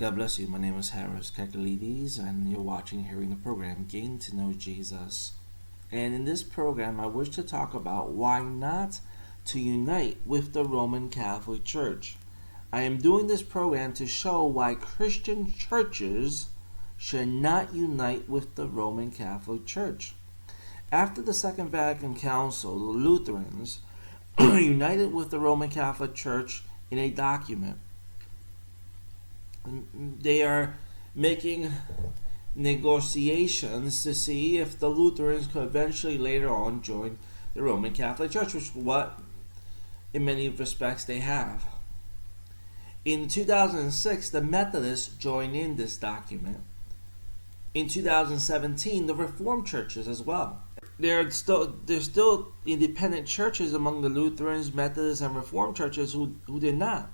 God bless you. My name is Harris Kakalides, and you're watching Hearing the program Getting to Know Jesus. And in this program, I wish to talk about why not to unite with the Roman Catholic Church. I am doing this program to show why Christian churches should not unite with the Roman Catholic Church. After the Second Vatican Council, the Lutherans united with the Roman Catholic Church in a document. They are making negotiations to see if the Lutherans could eventually later on join the Roman Catholic Church, which is what in many respects they have. In 2006, the Methodists joined in this document. In 2017, the Reformed churches as well. There's still independent churches among the Lutherans, Methodists, and Reformed churches who did not.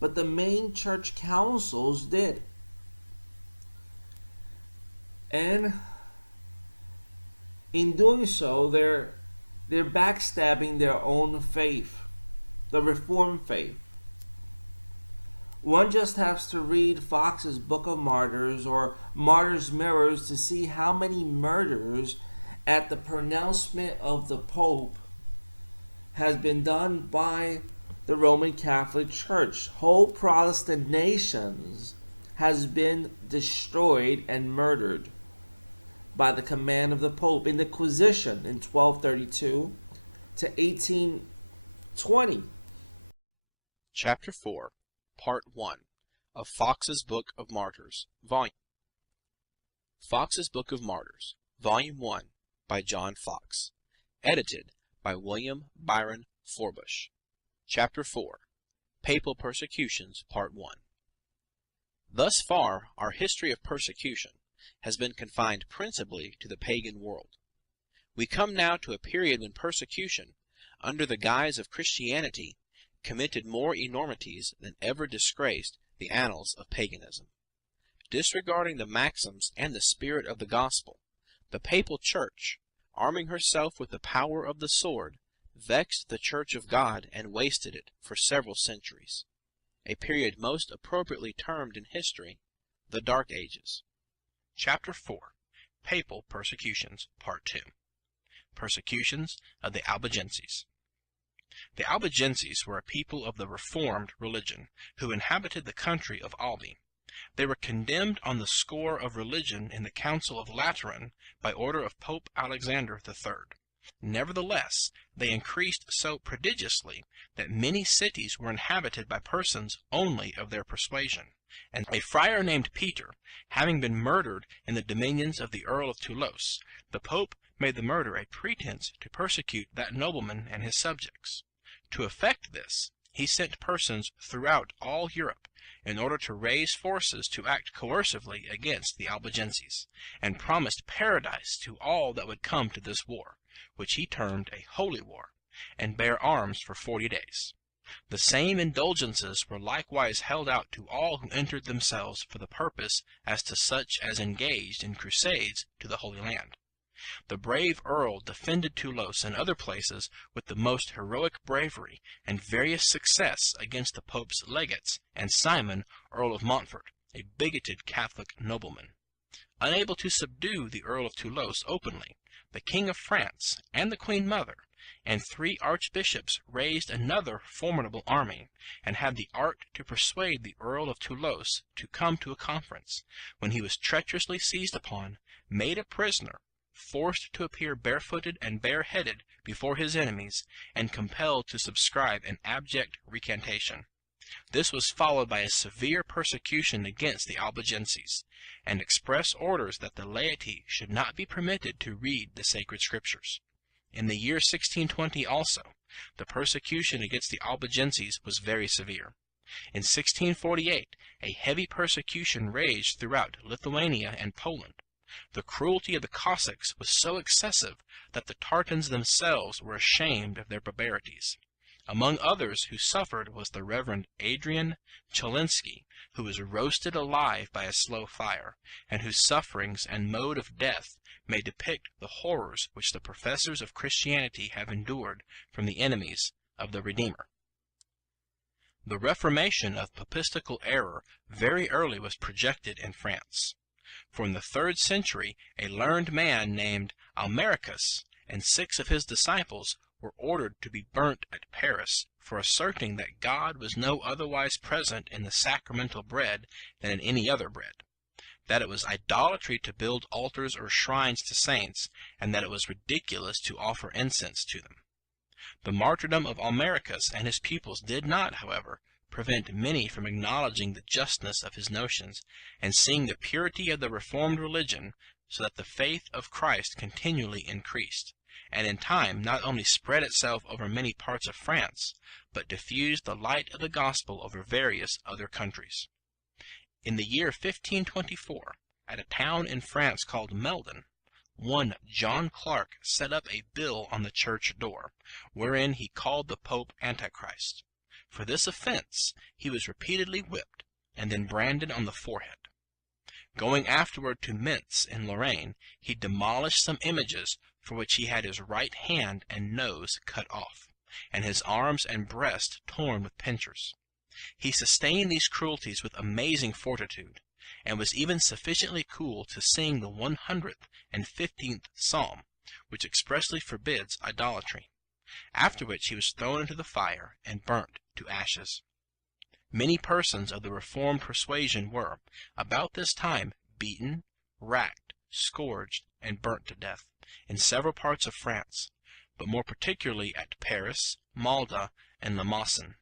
But the main church councils did. And in doing so, they're backstabbing their own faith, the Reformed faith. One just has to read Fox's Book of Martyrs or Martyrs' Mirrors to see how many murders at the pronouncement of the Pope has been done by the Roman Catholic Church. Whole Protestant nations has been destroyed and murdered by the command of the Pope in the Inquisition in 1232 to 1820. Chapter 4, Part 1 of Fox's Book of Martyrs, Volume Fox's Book of Martyrs, Volume 1 by John Fox, edited by William Byron Forbush. Chapter 4, Papal Persecutions, Part 1. Thus far, our history of persecution has been confined principally to the pagan world. We come now to a period when persecution, under the guise of Christianity, committed more enormities than ever disgraced the annals of paganism. Disregarding the maxims and the spirit of the gospel, the papal church, arming herself with the power of the sword, vexed the Church of God and wasted it for several centuries, a period most appropriately termed in history the Dark Ages. Chapter 4, Papal Persecutions, Part 2. Persecutions of the Albigenses. The Albigenses were a people of the Reformed religion who inhabited the country of Albi. They were condemned on the score of religion in the Council of Lateran by order of Pope Alexander III. Nevertheless, they increased so prodigiously that many cities were inhabited by persons only of their persuasion, and a friar named Peter, having been murdered in the dominions of the Earl of Toulouse, the Pope made the murder a pretense to persecute that nobleman and his subjects. To effect this, he sent persons throughout all Europe in order to raise forces to act coercively against the Albigenses, and promised paradise to all that would come to this war, which he termed a holy war, and bear arms for 40 days. The same indulgences were likewise held out to all who entered themselves for the purpose as to such as engaged in crusades to the Holy Land. The brave Earl defended Toulouse and other places with the most heroic bravery and various success against the Pope's legates and Simon, Earl of Montfort, a bigoted Catholic nobleman. Unable to subdue the Earl of Toulouse openly, the King of France and the Queen Mother and 3 archbishops raised another formidable army, and had the art to persuade the Earl of Toulouse to come to a conference, when he was treacherously seized upon, made a prisoner, forced to appear barefooted and bareheaded before his enemies, and compelled to subscribe an abject recantation. This was followed by a severe persecution against the Albigenses, and express orders that the laity should not be permitted to read the sacred scriptures. In the year 1620 also, the persecution against the Albigenses was very severe. In 1648, a heavy persecution raged throughout Lithuania and Poland. The cruelty of the Cossacks was so excessive that the Tartans themselves were ashamed of their barbarities. Among others who suffered was the Reverend Adrian Cholinsky, who was roasted alive by a slow fire, and whose sufferings and mode of death may depict the horrors which the professors of Christianity have endured from the enemies of the Redeemer. The reformation of papistical error very early was projected in France. For in the 3rd century a learned man named Almericus and 6 of his disciples were ordered to be burnt at Paris for asserting that God was no otherwise present in the sacramental bread than in any other bread, that it was idolatry to build altars or shrines to saints, and that it was ridiculous to offer incense to them. The martyrdom of Almericus and his pupils did not, however, prevent many from acknowledging the justness of his notions and seeing the purity of the Reformed religion, so that the faith of Christ continually increased, and in time not only spread itself over many parts of France, but diffused the light of the gospel over various other countries. In the year 1524, at a town in France called Meldon, one John Clark set up a bill on the church door, wherein he called the Pope Antichrist. For this offense he was repeatedly whipped, and then branded on the forehead. Going afterward to Mentz in Lorraine, he demolished some images for which he had his right hand and nose cut off, and his arms and breast torn with pincers. He sustained these cruelties with amazing fortitude, and was even sufficiently cool to sing the 115th Psalm, which expressly forbids idolatry, after which he was thrown into the fire and burnt to ashes. Many persons of the Reformed persuasion were, about this time, beaten, racked, scourged, and burnt to death, in several parts of France, but more particularly at Paris, Malda, and Limousin.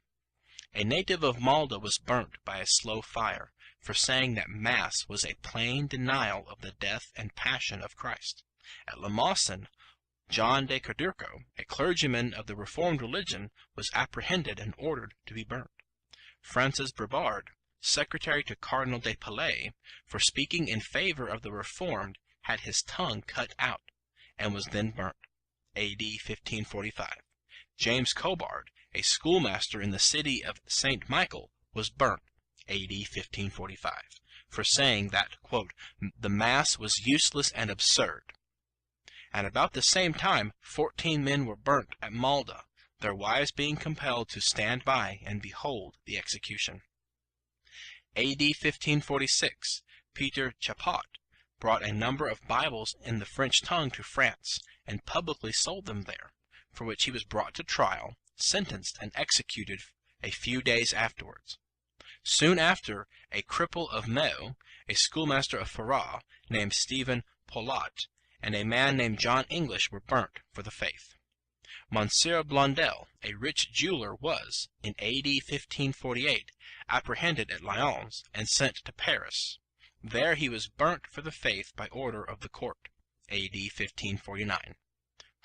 A native of Malda was burnt by a slow fire, for saying that Mass was a plain denial of the death and passion of Christ. At Limousin, John de Cardurco, a clergyman of the Reformed religion, was apprehended and ordered to be burnt. Francis Brevard, secretary to Cardinal de Palais, for speaking in favor of the Reformed, had his tongue cut out, and was then burnt. A.D. 1545. James Cobard, a schoolmaster in the city of St. Michael, was burnt, A.D. 1545, for saying that, quote, the Mass was useless and absurd. And about the same time 14 men were burnt at Malda, their wives being compelled to stand by and behold the execution. A.D. 1546, Peter Chapot brought a number of Bibles in the French tongue to France, and publicly sold them there, for which he was brought to trial, sentenced, and executed a few days afterwards. Soon after, a cripple of Meaux, a schoolmaster of Farras, named Stephen Paulat, and a man named John English were burnt for the faith. Monsieur Blondel, a rich jeweler, was, in A.D. 1548, apprehended at Lyons and sent to Paris. There he was burnt for the faith by order of the court, A.D. 1549.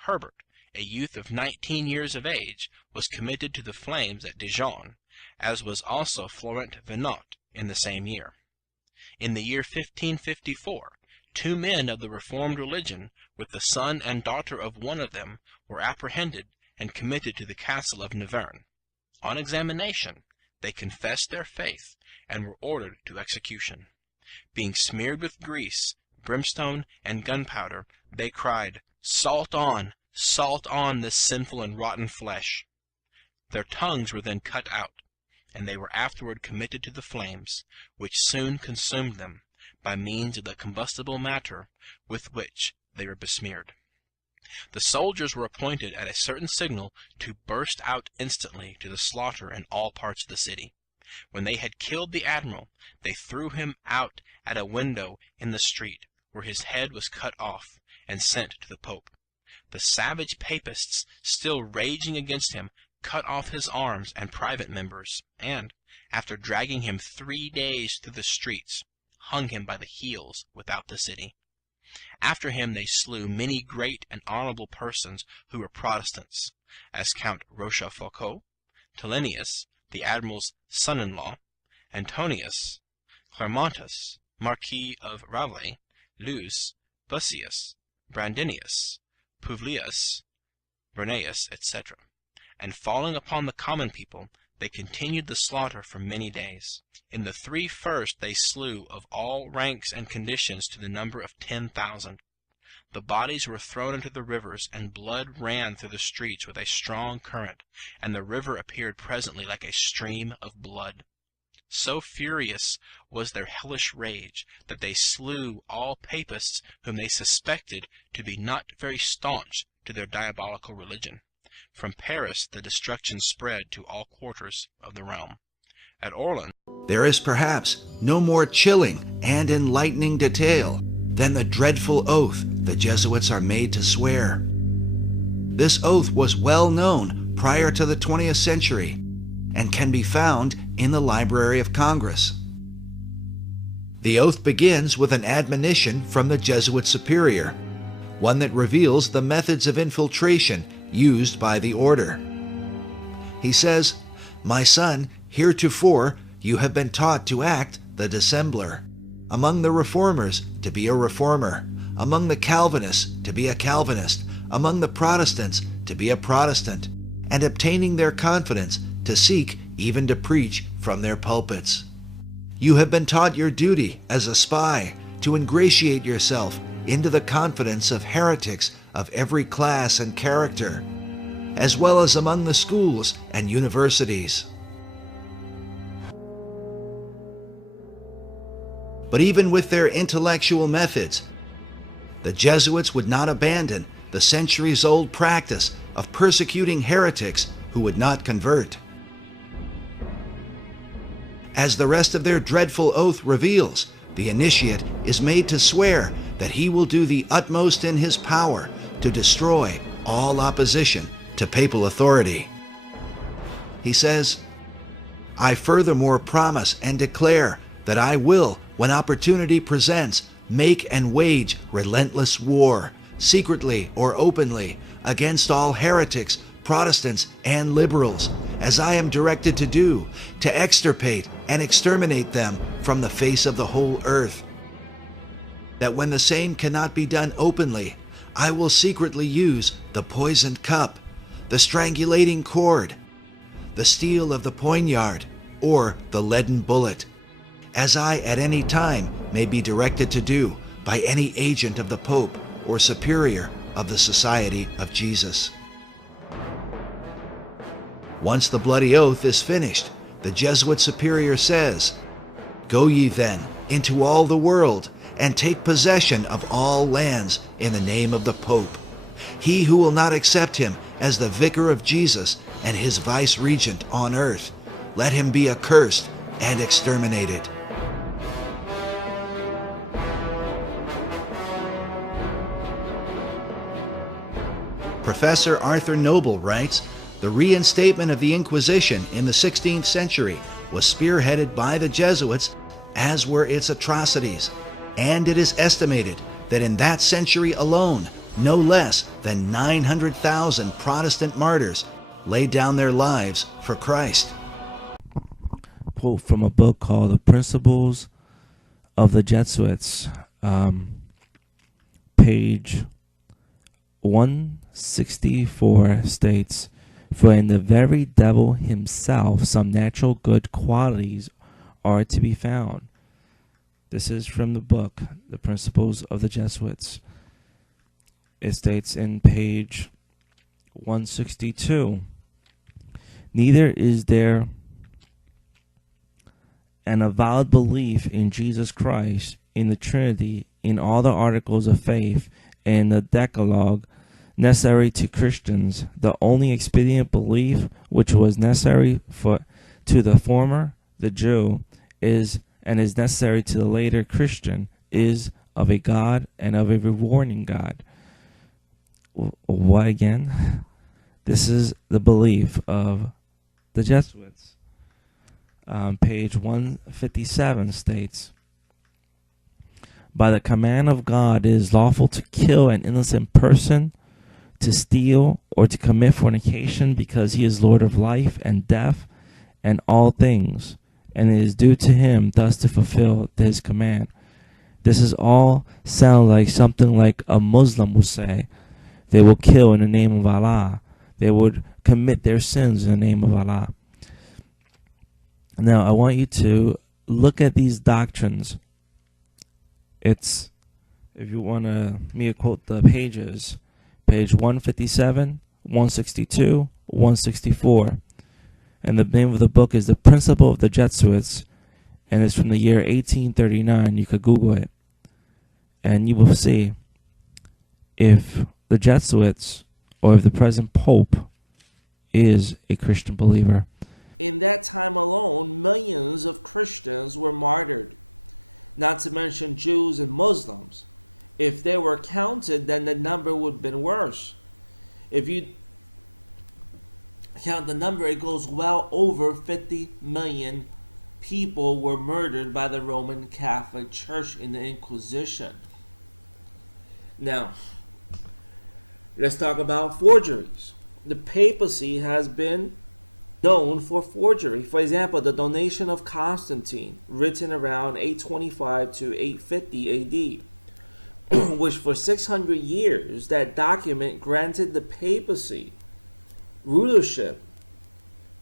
Herbert, a youth of 19 years of age, was committed to the flames at Dijon, as was also Florent Venot in the same year. In the year 1554, 2 men of the Reformed religion, with the son and daughter of one of them, were apprehended and committed to the castle of Nevers. On examination, they confessed their faith and were ordered to execution. Being smeared with grease, brimstone, and gunpowder, they cried, salt on this sinful and rotten flesh." Their tongues were then cut out, and they were afterward committed to the flames, which soon consumed them, by means of the combustible matter with which they were besmeared. The soldiers were appointed at a certain signal to burst out instantly to the slaughter in all parts of the city. When they had killed the admiral, they threw him out at a window in the street, where his head was cut off, and sent to the Pope. The savage papists, still raging against him, cut off his arms and private members, and, after dragging him 3 days through the streets, hung him by the heels without the city. After him they slew many great and honorable persons who were Protestants, as Count Rochefoucauld, Telenius, the admiral's son-in-law, Antonius, Clermontus, Marquis of Ravelais, Luz, Bussius, Brandinius, Publius, Bernaeus, etc. And falling upon the common people, they continued the slaughter for many days. In the 3 first they slew of all ranks and conditions to the number of 10,000. The bodies were thrown into the rivers, and blood ran through the streets with a strong current, and the river appeared presently like a stream of blood. So furious was their hellish rage that they slew all papists whom they suspected to be not very staunch to their diabolical religion. From Paris the destruction spread to all quarters of the realm. At Orleans, there is perhaps no more chilling and enlightening detail than the dreadful oath the Jesuits are made to swear. This oath was well known prior to the 20th century and can be found in the Library of Congress. The oath begins with an admonition from the Jesuit superior, one that reveals the methods of infiltration used by the order. He says, "My son, heretofore you have been taught to act the dissembler. Among the Reformers, to be a Reformer. Among the Calvinists, to be a Calvinist. Among the Protestants, to be a Protestant. And obtaining their confidence, to seek even to preach from their pulpits. You have been taught your duty as a spy to ingratiate yourself into the confidence of heretics of every class and character, as well as among the schools and universities." But even with their intellectual methods, the Jesuits would not abandon the centuries-old practice of persecuting heretics who would not convert. As the rest of their dreadful oath reveals, the initiate is made to swear that he will do the utmost in his power to destroy all opposition to papal authority. He says, "I furthermore promise and declare that I will, when opportunity presents, make and wage relentless war, secretly or openly, against all heretics, Protestants, and liberals, as I am directed to do, to extirpate and exterminate them from the face of the whole earth. That when the same cannot be done openly, I will secretly use the poisoned cup, the strangulating cord, the steel of the poignard, or the leaden bullet, as I at any time may be directed to do by any agent of the Pope or superior of the Society of Jesus." Once the bloody oath is finished, the Jesuit superior says, "Go ye then into all the world, and take possession of all lands in the name of the Pope. He who will not accept him as the vicar of Jesus and his vice-regent on earth, let him be accursed and exterminated." Professor Arthur Noble writes, "The reinstatement of the Inquisition in the 16th century was spearheaded by the Jesuits, as were its atrocities, and it is estimated that in that century alone, no less than 900,000 Protestant martyrs laid down their lives for Christ." Quote from a book called The Principles of the Jesuits, page 164 states, "For in the very devil himself some natural good qualities are to be found." This is from the book, The Principles of the Jesuits. It states in page 162, "Neither is there an avowed belief in Jesus Christ, in the Trinity, in all the articles of faith, and the Decalogue necessary to Christians. The only expedient belief which was necessary to the former, the Jew, is necessary to the later Christian, is of a God and of a rewarding God." What again? This is the belief of the Jesuits. Page 157 states, "By the command of God it is lawful to kill an innocent person, to steal, or to commit fornication, because he is Lord of life and death and all things, and it is due to him thus to fulfill his command." This is all sound like something like a Muslim would say. They will kill in the name of Allah. They would commit their sins in the name of Allah. Now, I want you to look at these doctrines. It's If you want me to quote the pages, page 157, 162, 164. And the name of the book is The Principle of the Jesuits, and it's from the year 1839. You could Google it, and you will see if the Jesuits or if the present Pope is a Christian believer. In that time alone, millions of Christians were martyred, not to mention Jews and Muslims. If they were counted, then the number would have been worse. If you count the number, it goes well over 50 million people were murdered by the Roman Catholic Church in the Inquisition. Now, let's talk about forgeries. The papacy has been known for forgery. For example, the Donation of Constantine, written around 825 to 850 AD, which for 600 years, that document granted the papacy rulership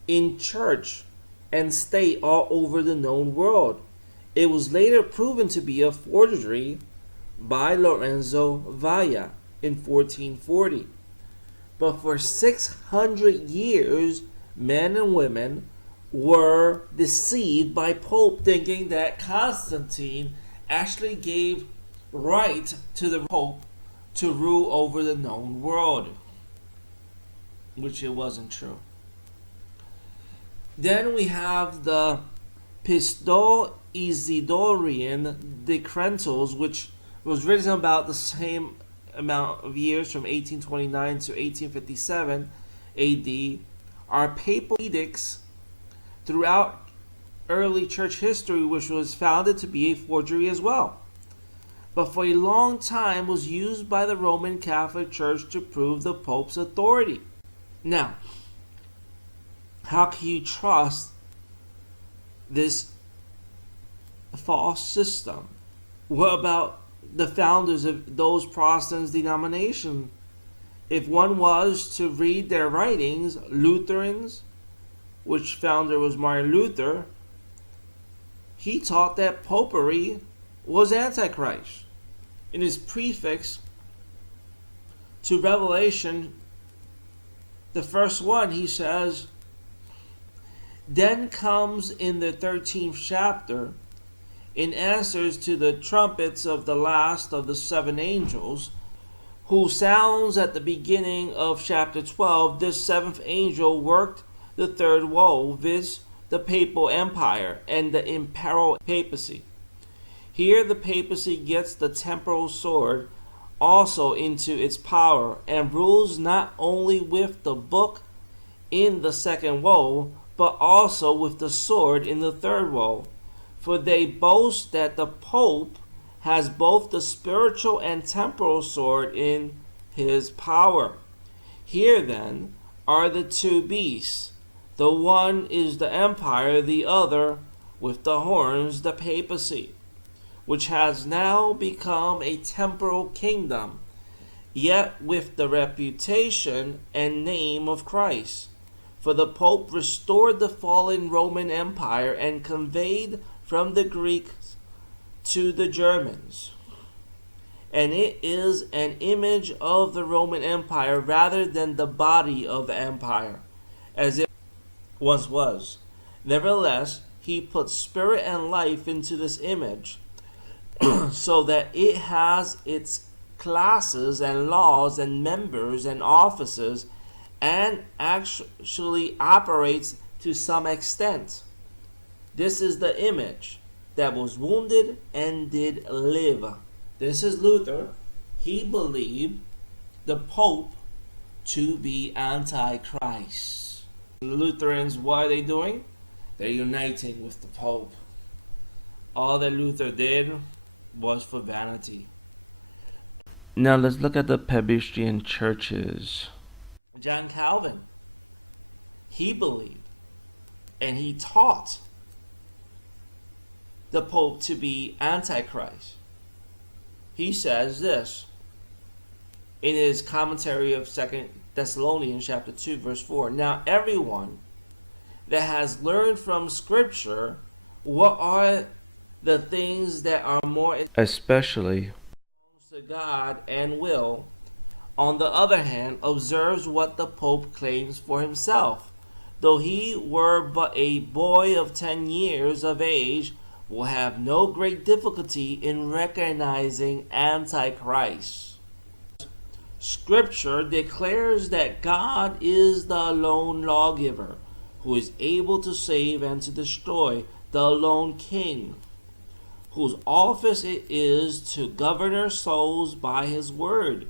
in church and state all over the known world. It was later proven to be a forgery by Lorenzo Valla in 1440. But for 600 years, men and women were deceived by Pope, thinking that Constantine actually gave right to the Pope to rule over the known world, which it wasn't true. Then we have the Pistole Isidorian Decretals, which was written about the same amount of years, from 1829 to 1857 AD, are papal edicts throughout early church history, which was founded to be a forgery as well, but for a long time was used by the Roman Catholic Church to prove the Pope's authority. Now, how can you trust this false system? What about the founders of those Protestant denominations? If one was to read their writings, Lutherans, which founder was Martin Luther, he taught that popery was Antichrist. In his prefix to Revelation, the first one, he says, "Then comes in the 13th chapter, in answers to the trumpets of the last of the seven angels, who sounds at the beginning of chapter 12, this seventh angel worked the third woe, viz. The papal empire and the imperial papacy." Here the papacy gets the temporal sword also into its power, and rules not only with the book in the second woe, but also with the sword in the third woe. For they boast that the Pope has both the spiritual and temporal sword in his power. Here then are the two beasts. The one is the empire, the other with the horns, the papacy, which has now become a temporal kingdom, yet with the reputation and name of Christ. For the Pope restored the fallen Roman Empire and conveyed from the Greeks to the Germans. And it is an image of the Roman Empire rather than the body of the empire, as it once was. Nevertheless, he put spirit and life into this image, so that it has its classes and laws and members and offices, and actually operates to some extent. This is the image that was wounded and did live. This is Luther. He believed the Pope to be Antichrist. The Lutherans, what are they doing? They're uniting with the Pope. All that Luther did was for vanity. Now let's look at the Pebblian churches. John Calvin, he believed and he taught the Pope to be Antichrist. He says this in his commentary of 2 Thessalonians chapter 2 verse 4. Now everyone that has learned from Scripture what are the things that are more especially to God and will, on the other hand, observes what the Pope claims for himself, though he were but a boy of 10 years of age, will have no great difficulty in recognizing Antichrist. Scripture declares that God is the alone lawgiver, who is able to save and to destroy, the alone king, whose office it is to govern our souls by his word.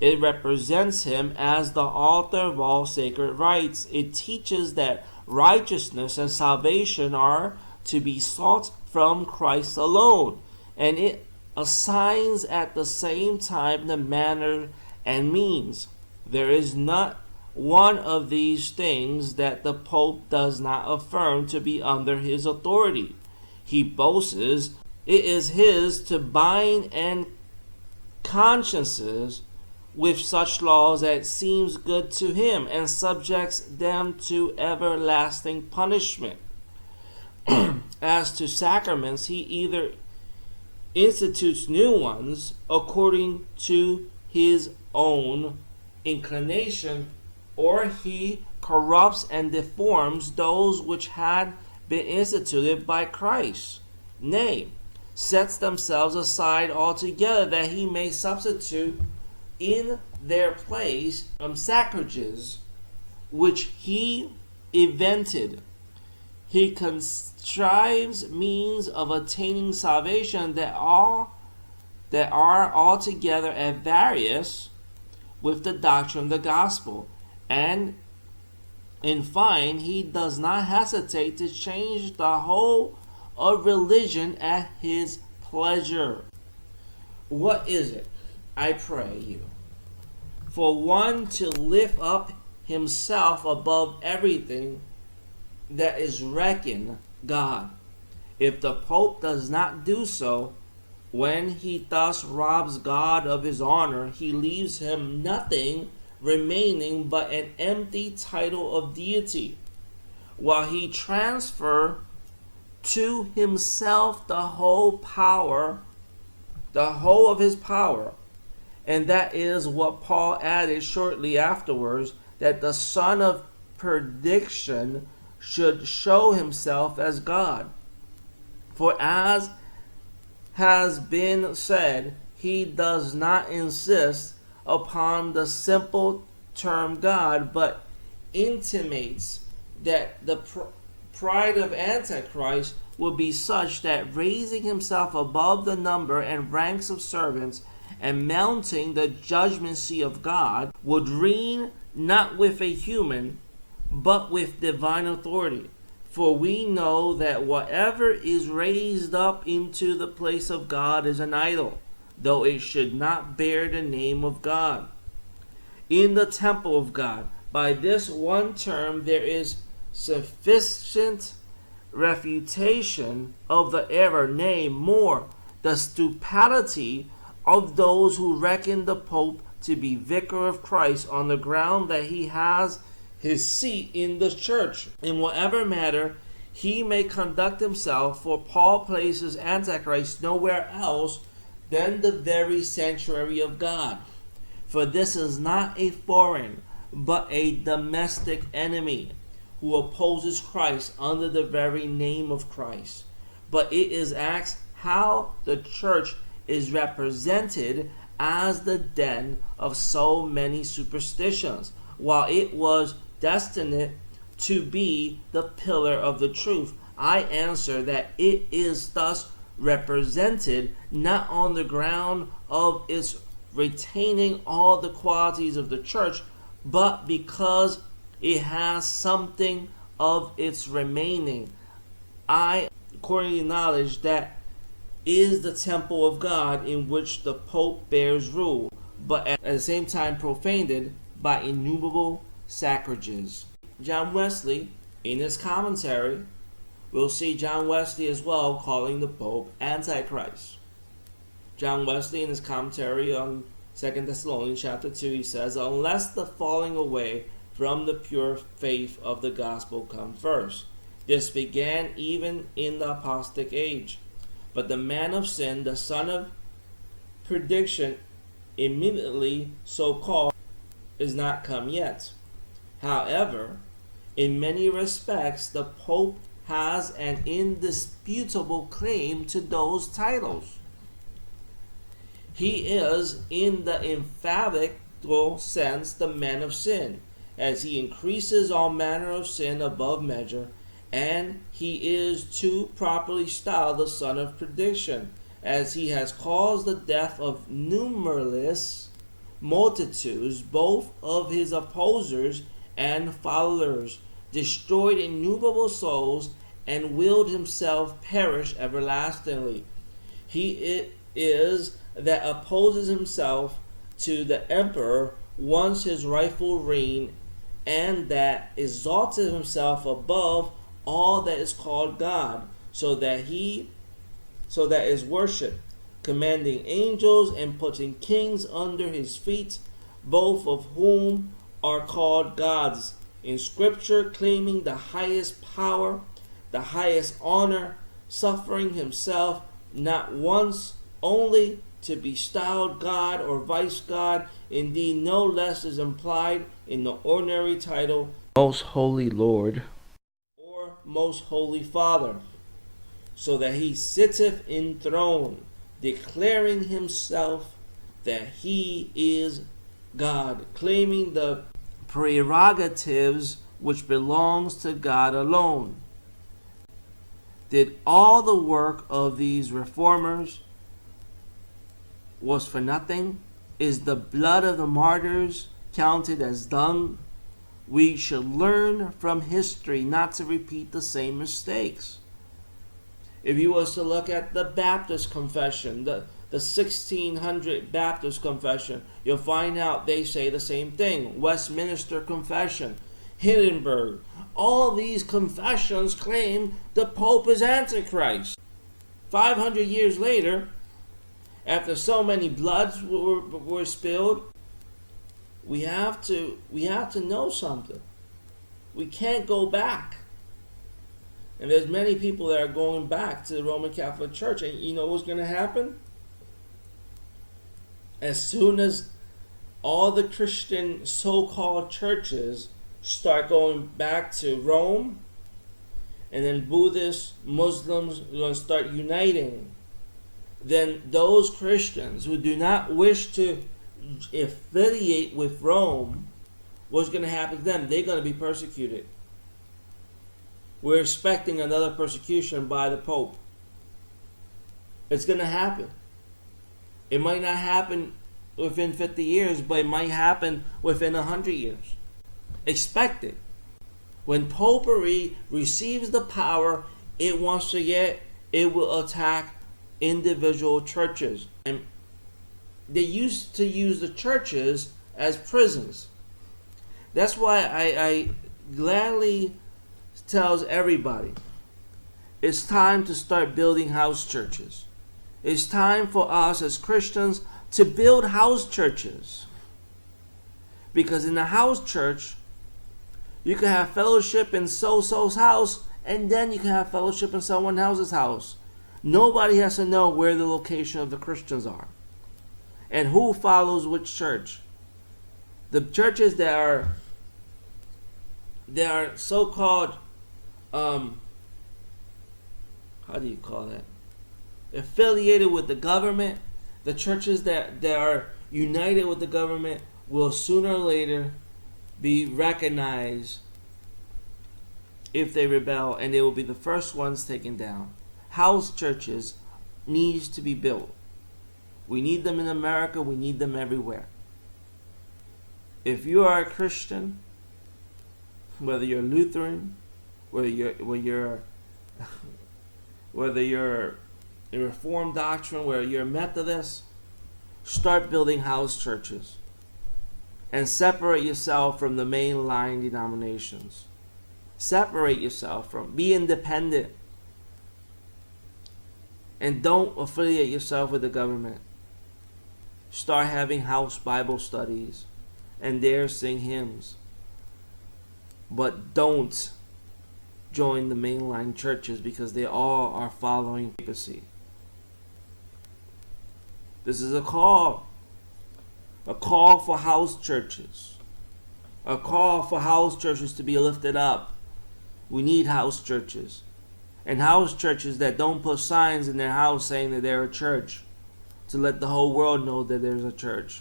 It represents him as the author of all sacred rights. It teaches that righteousness and salvation are to be sought from Christ alone, and it assigns at the same time the manner and means. There is not one of these things that the Pope does not affirm to be under his authority. He boasts it is his to bind and consciences with such laws as seems good to him, and subjects them to everlasting punishment. As to sacraments, he either institutes new ones according to his own inclination, or he corrupts and deforms those which had been instituted by Christ, nay, sets themselves aside altogether, that he may substitute in their place sacrilege which he invented. He contrives means of attaining salvation that are altogether at variance with the doctrine of the gospel, and in fine, he does not hesitate to change the whole of religion at his pleasure. What is it, I pray you, for one to lift up himself above everything that is reckoned God? If the Pope does not do so, when he thus robs God of his honor, he leaves him nothing remaining but an empty title of deity, while he transfers to himself the whole of his power. And that is what Paul added shortly afterwards, that the son of perdition should show himself as God. For as has been said, he does not insist upon the simple term God, but intimates that the pride of Antichrist will be such that, raising himself above the number and ranks of servants and mounting the judgment seat of God, would reign not with a human, but with divine authority. For we know that whatever is raised up into the place of God is an idol, though it should not bear the name of God. In the temple of God, by this one term there is sufficient refutation of the error, nay, more, the stupidity of those who reckon the Pope to be vicar of Christ on the ground that he has his seat in the church, in whatever matter he may conduct himself. For Paul places Antichrist nowhere else than the very sanctuary of God. For this is not a foreign, but a domestic enemy, who opposes Christ under the very name of Christ. But it is asked how the church is represented as the den of so many superstitions, while it was destined to be the pillar of the truth. I answer that it is thus represented not on the ground of its retaining all the qualities of the church, but because it has something of its remaining. I accordingly acknowledge that is the temple of God in which the Pope bears rule, but at the same time profaned by innumerable sacrileges. John Wesley, in his commentary, we'll see John Wesley as well calling the Pope Antichrist. John Wesley, in his commentary on 2 Thessalonians chapter 2, he says, unless the falling away from the pure faith of the gospel come first. This began even in the apostolic age. But the man of sin, the son of prediction, immediately so called, is not come yet. However, in many respects, the Pope has an indisputable claim to those titles. He is, in the emphatical sense, the man of sin, as he increases all manner of sin above measure, and he is too properly styled the son of perdition, as he has caused the death of numberless multitudes, both of his opposers and followers, destroyed innumerable souls, and willed himself perish everlastingly. He it is that opposes himself to the emperor once his rightful reign, and that exalted himself above all that is called God, so that is worshipped, commanding angels and putting kings under his feet, both of whom are called gods, in Scripture claiming the highest power, the highest honor, suffering himself not once only to be styled God or vice God. Indeed, no less is implied in the ordinary title Most Holy Lord or Most Holy Father, so that he sitteth enthroned, declaring himself that he is God, claiming the prerogatives which belongs to God alone. Did all the work of these reformers was for nothing? Is the blood of the martyrs counted as dung? We should learn from history not to repeat the same mistakes. If you was to look at the Baptist confession, the 1600 Baptist confession, you'll find out they say the same thing. Westminster Confession, Hindenburg, all these confessions claim the Pope is Antichrist. 500 years later, after so many bloods were spilled, we have to know something. We can't go back. And there's many people that are going back to the Roman Catholic Church. And you know what's going to happen? As soon as all the Christian so-called churches start going back to Rome, and then Buddhists, Muslims are going to start uniting, then those Christians who do not wish to affiliate with Rome, what's going to happen to them? They're going to be persecuted. We're expecting another persecution by the Pope. It's going to happen. It might not happen within 50 years, but it might happen within 100 years. Expect it. When Popery receives the power it wants to get, it will attack individual churches. And they used to use the churches as prisons. That's why I gladly tells everybody, it's time to start building house churches. It's time for us as Christians to build house churches. Because in the house church, you can have fellowship in so-so's house, and then you can have fellowship in someone else's house. Nobody has to know where the location of the Christians are and who follows which church. The churches that are so-called how do you call that? Affiliated with the government, the churches that are united with the government will sooner or later be recognized if they rebel, and they will be the first ones taken down. House churches needs to be built. We need them in America. We need them everywhere. If you are a Christian, whether you're Lutheran, whether you're a Reformed doctrine, whether you're Methodist, start building house churches and separate yourself from the mainline denominations. Separate yourself be independent, and don't affiliate yourself with the government. Start having house Bible studies and there sing hymns. But don't join the mainline churches, because they all are following papacy. This is a call for house churches, a call for house churches to be lifted up. We need house churches, and house churches that don't put signs in their house saying that they're a church, to let the whole world know that there's a church.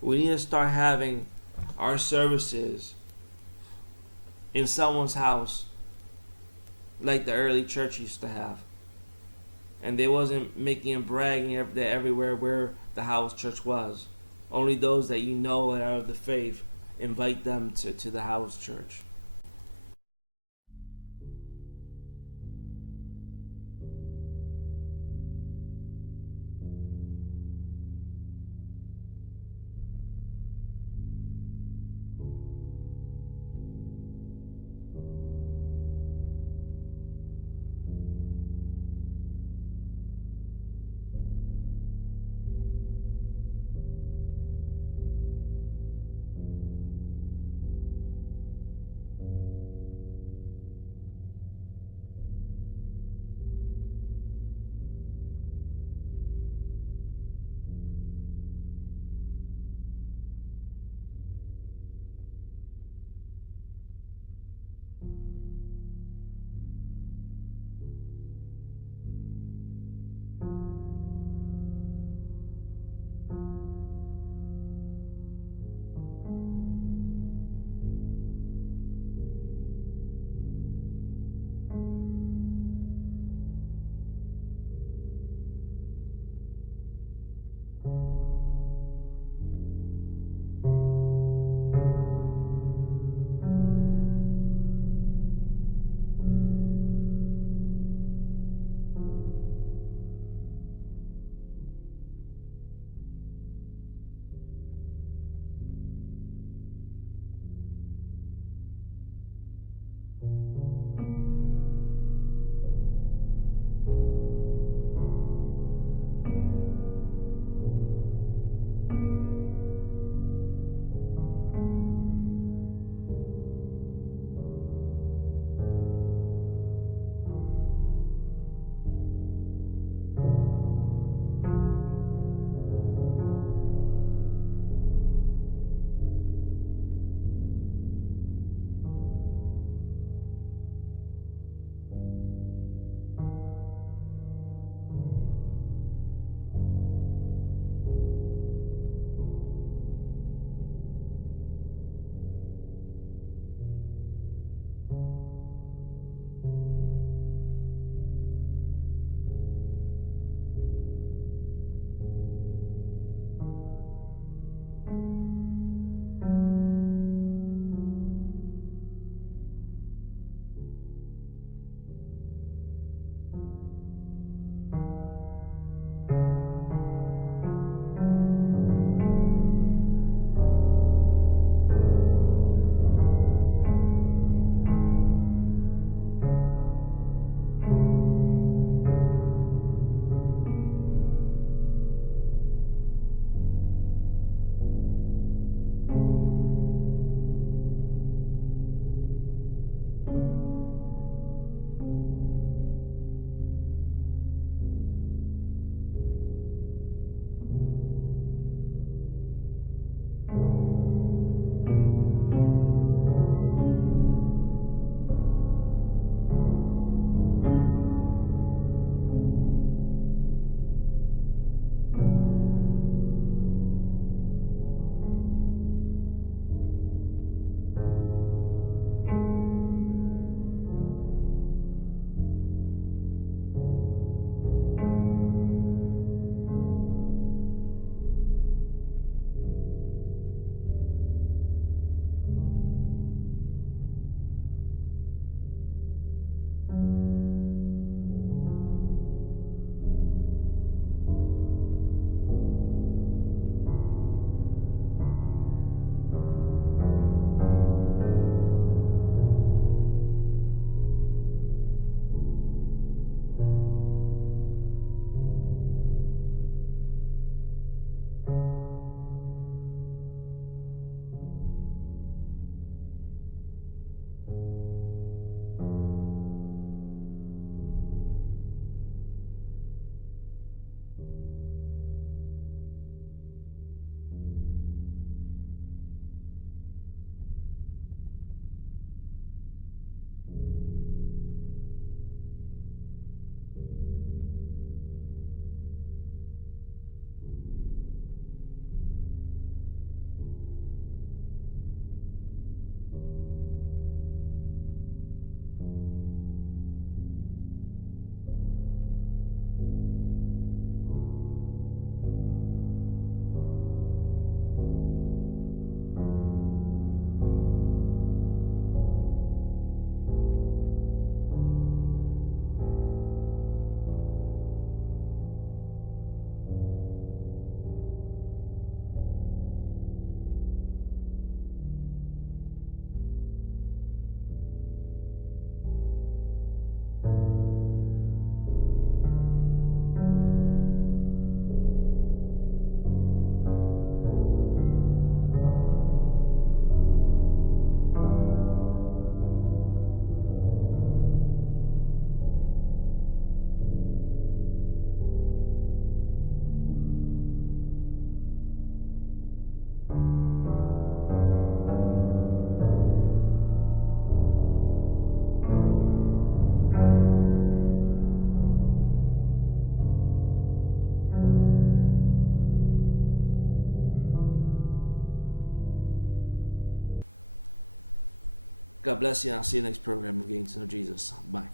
We need to start having our services in someone's house like the early church used to have. And they wasn't making and bragging that everywhere where the house church was. Only those that you know that are of the faith, invite them to the house church. God bless you, and I'll see you next program of Getting to Know Jesus. Bye.